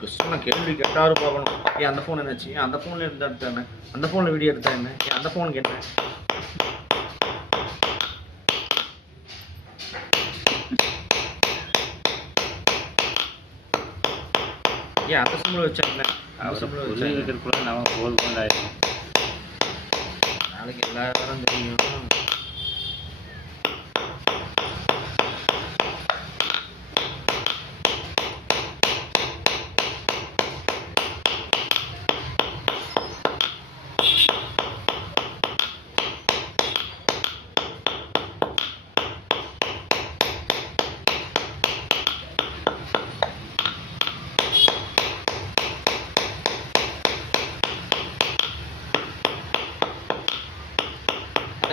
கிருஷ்ணன் கேள்வி கேட்டாரு பார்க்கணும். ஏன் அந்த ஃபோன் என்னாச்சு? ஏன் அந்த ஃபோனில் இருந்தா எடுத்தானே? அந்த ஃபோனில் வீடியோ எடுத்தா என்ன? ஏன் அந்த ஃபோனுக்கு என்ன? ஏன் அந்த சிம்பிள் வச்சா என்ன? அந்த சிம்பிள் வச்சா இருக்கிறக்குள்ள நம்ம போல் கொண்டாயிடும். நாளைக்கு எல்லாரும் தெரியும்.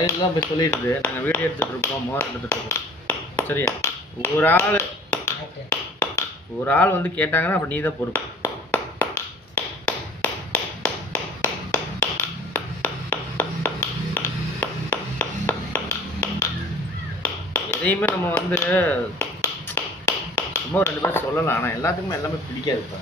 இதெல்லாம் போய் சொல்லிடுது. நாங்கள் வீடியோ எடுத்துகிட்டு இருக்கோம், மோர் எடுத்துகிட்டு இருக்கோம். சரியா? ஒரு ஆள் வந்து கேட்டாங்கன்னா அப்போ நீ தான் பொறுப்பு. எதையுமே நம்ம வந்து சும்மா 2 பேர் சொல்லலாம். ஆனால் எல்லாத்துக்குமே எல்லாமே பிடிக்காது. இப்போ